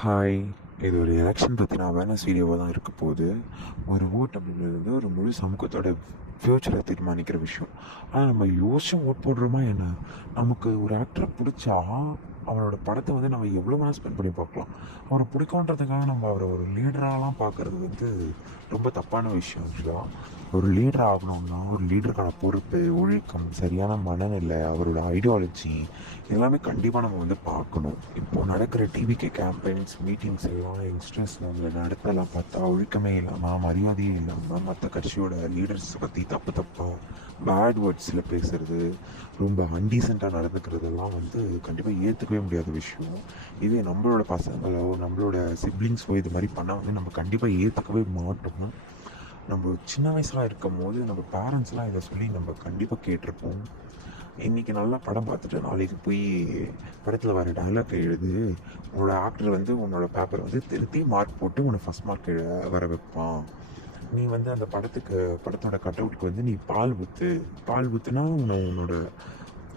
Hi. இது ஒரு election பற்றின அவேர்னஸ் வீடியோவாக தான் இருக்க போகுது. ஒரு ஓட் அப்படின்றது வந்து ஒரு முழு சமூகத்தோட ஃப்யூச்சரை தீர்மானிக்கிற விஷயம். ஆனால் நம்ம யோசிச்சு ஓட் போடுறோமா என்ன? நமக்கு ஒரு ஆக்டரை பிடிச்சா அவரோட படத்தை வந்து நம்ம எவ்வளோ வேணால் ஸ்பெண்ட் பண்ணி பார்க்கலாம். அவரை பிடிக்குன்றதுக்காக நம்ம அவரை ஒரு லீடராகலாம் பார்க்குறது வந்து ரொம்ப தப்பான விஷயம். ஆக்சுவலாக ஒரு லீடர் ஆகணும்னா ஒரு லீடருக்கான பொறுப்பு, ஒழுக்கம், சரியான மனநிலை, அவரோட ஐடியாலஜி எல்லாமே கண்டிப்பாக நம்ம வந்து பார்க்கணும். இப்போது நடக்கிற டிவிகே கேம்பெயின்ஸ், மீட்டிங்ஸ் எல்லாம் யங்ஸ்டர்ஸ் நம்மளை நடத்தலாம் பார்த்தா ஒழுக்கமே இல்லாமல், மரியாதையே இல்லாமல், மற்ற கட்சியோட லீடர்ஸ் பற்றி தப்பாக பேட் வேர்ட்ஸில் பேசுகிறது, ரொம்ப அன்டீசெண்டாக நடந்துக்கிறதெல்லாம் வந்து கண்டிப்பாக ஏற்றுக்கவே முடியாத விஷயம். இதே நம்மளோட பசங்களோ நம்மளோட சிப்ளிங்ஸோ இது மாதிரி பண்ணால் வந்து நம்ம கண்டிப்பாக ஏற்றுக்கவே மாட்டோம். நம்ம சின்ன வயசுலாம் இருக்கும் போது நம்ம பேரண்ட்ஸ்லாம் இதை சொல்லி நம்ம கண்டிப்பாக கேட்டிருப்போம். இன்றைக்கி நல்லா படம் பார்த்துட்டு நாளைக்கு போய் படத்தில் வர டைலாக் எழுது, உன்னோட ஆக்டர் வந்து உன்னோட பேப்பர் வந்து திருத்தி மார்க் போட்டு உன்னை ஃபஸ்ட் மார்க் வர வைப்பான். நீ வந்து அந்த படத்தோட கட் அவுட்டுக்கு வந்து நீ பால் ஊற்றுனா உன்னோட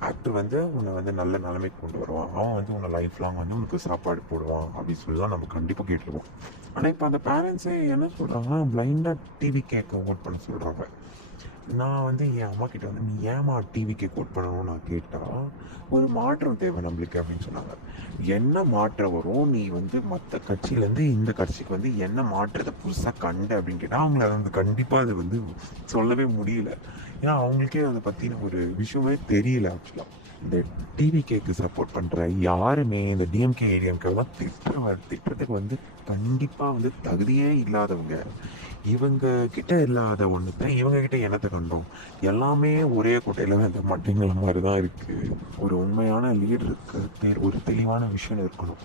ஆக்டர் வந்து உன்னை வந்து நல்ல நிலைமைக்கு கொண்டு வருவான், அவன் வந்து உன்னை லைஃப் லாங் வந்து உனக்கு சாப்பாடு போடுவான் அப்படின்னு சொல்லி தான் நம்ம கண்டிப்பாக கேட்டுருவோம். ஆனால் இப்போ அந்த பேரண்ட்ஸே என்ன சொல்கிறாங்கன்னா பிளைண்டாக டிவி கேட்க ஓட் பண்ண சொல்கிறாங்க. நான் வந்து என் அம்மா கிட்ட வந்து நீ ஏமா டிவிக்கு கோட் பண்ணணும்னு நான் கேட்டால், ஒரு மாற்றம் தேவை நம்மளுக்கு அப்படின்னு சொன்னாங்க. என்ன மாற்றம் வரும், நீ வந்து மற்ற கட்சியிலேருந்து இந்த கட்சிக்கு வந்து என்ன மாற்றத்தை புதுசாக கண்டு அப்படின்னு கேட்டால் அவங்கள வந்து கண்டிப்பாக அதை வந்து சொல்லவே முடியல. ஏன்னா அவங்களுக்கே அதை பற்றின ஒரு விஷயமே தெரியல. ஆக்சுவலாக இந்த டிவிகேக்கு சப்போர்ட் பண்ணுற யாருமே இந்த டிஎம்கே ஏடிஎம்கேலாம் திட்டத்துக்கு வந்து கண்டிப்பாக வந்து தகுதியே இல்லாதவங்க. இவங்க கிட்ட இல்லாத ஒன்றுத்தை இவங்க கிட்ட என்னத்தை கண்டோம்? எல்லாமே ஒரே கொட்டையில் அந்த மட்டைங்கிற மாதிரி தான் இருக்குது. ஒரு உண்மையான லீடருக்கு ஒரு தெளிவான விஷயம் இருக்கணும்.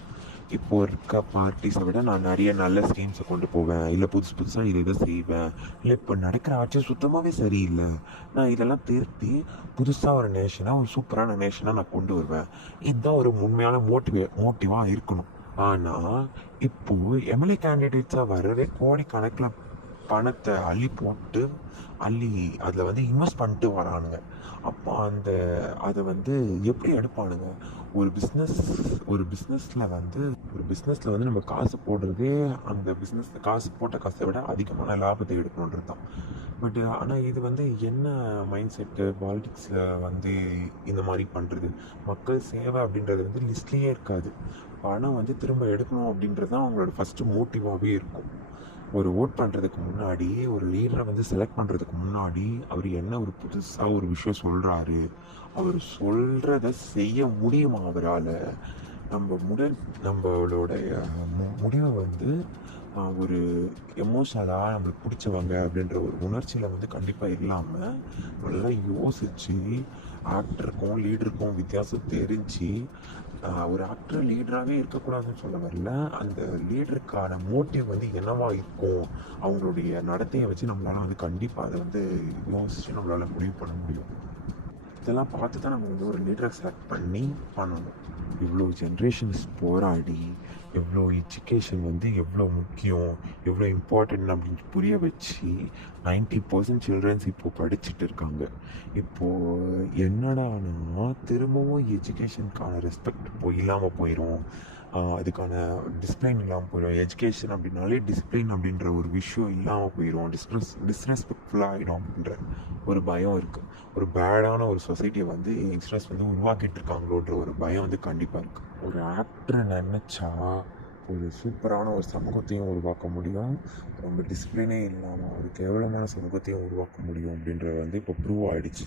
இப்போ இருக்க பார்ட்டிஸை விட நான் நிறைய நல்ல ஸ்கீம்ஸை கொண்டு போவேன், இல்லை புதுசாக இதை செய்வேன், இல்லை இப்போ நடக்கிற ஆட்சி சுத்தமாகவே சரியில்லை, நான் இதெல்லாம் திருத்தி புதுசாக ஒரு நேஷனாக ஒரு சூப்பரான நேஷனாக நான் கொண்டு வருவேன். இதுதான் ஒரு உண்மையான மோட்டிவாக இருக்கணும். ஆனால் இப்போது எம்எல்ஏ கேண்டிடேட்ஸாக வர்றதே கோடிக்கணக்கில் பணத்தை அள்ளி அதில் வந்து இன்வெஸ்ட் பண்ணிட்டு வரானுங்க. அப்போ அதை வந்து எப்படி எடுப்பானுங்க? ஒரு பிஸ்னஸில் வந்து நம்ம காசு போடுறதே அந்த காசு போட்ட காசை விட அதிகமான லாபத்தை எடுக்கணுன்றது தான். பட் ஆனால் இது வந்து என்ன மைண்ட் செட்டு பாலிடிக்ஸில் வந்து இந்த மாதிரி பண்ணுறது? மக்கள் சேவை அப்படின்றது வந்து லிஸ்ட்லேயே இருக்காது. பணம் வந்து திரும்ப எடுக்கணும் அப்படின்றது தான் அவங்களோட ஃபஸ்ட்டு மோட்டிவாகவே இருக்கும். ஒரு ஓட் பண்ணுறதுக்கு முன்னாடி, ஒரு லீடரை வந்து செலக்ட் பண்ணுறதுக்கு முன்னாடி அவர் என்ன ஒரு புதுசாக ஒரு விஷயம் சொல்கிறாரு, அவர் சொல்கிறத செய்ய முடியுமா அவரால்? நம்மளோடைய முடிவை வந்து ஒரு எமோஷனலாக நம்மளுக்கு பிடிச்சவங்க அப்படின்ற ஒரு உணர்ச்சியில் வந்து கண்டிப்பாக இல்லாமல் நல்லா யோசித்து ஆக்டருக்கும் லீடருக்கும் வித்தியாசம் தெரிஞ்சு, ஒரு ஆக்டர் லீடராகவே இருக்கக்கூடாதுன்னு சொல்ல வரல, அந்த லீடருக்கான மோட்டிவ் வந்து என்னவா இருக்கும், அவங்களுடைய நடத்தையை வச்சு நம்மளால் வந்து கண்டிப்பாக அதை வந்து யோசித்து நம்மளால் முடிவு பண்ண முடியும். இதெல்லாம் பார்த்து தான் நம்ம வந்து ஒரு லீடரை செலக்ட் பண்ணணும். இவ்வளோ ஜென்ரேஷன்ஸ் போராடி எவ்வளோ எஜுகேஷன் வந்து எவ்வளோ முக்கியம், எவ்வளோ இம்பார்ட்டன்ட் அப்படின்னு புரிய வச்சு 90% சில்ட்ரன்ஸ் இப்போது படிச்சுட்டு இருக்காங்க. இப்போது என்னடானா திரும்பவும் எஜுகேஷனுக்கான ரெஸ்பெக்ட் இல்லாமல் போயிடும், அதுக்கான டிசிப்ளின் இல்லாமல் போயிடும். எஜுகேஷன் அப்படின்னாலே டிசிப்ளின் அப்படின்ற ஒரு விஷயம் இல்லாமல் போயிடும், டிஸ்ரெஸ்பெக்ட்ஃபுல்லாக ஆகிடும் அப்படின்ற ஒரு பயம் இருக்குது. ஒரு பேடான ஒரு சொசைட்டியை வந்து யங்ஸ்டர்ஸ் வந்து உருவாக்கிட்டு இருக்காங்களோன்ற ஒரு பயம் வந்து கண்டிப்பாக இருக்குது. ஒரு ஆக்டரை நினச்சா ஒரு சூப்பரான ஒரு சமூகத்தையும் உருவாக்க முடியும், ரொம்ப டிசிப்ளினே இல்லாமல் ஒரு கேவலமான சமூகத்தையும் உருவாக்க முடியும் அப்படின்றது வந்து இப்போ ப்ரூவ் ஆகிடுச்சு.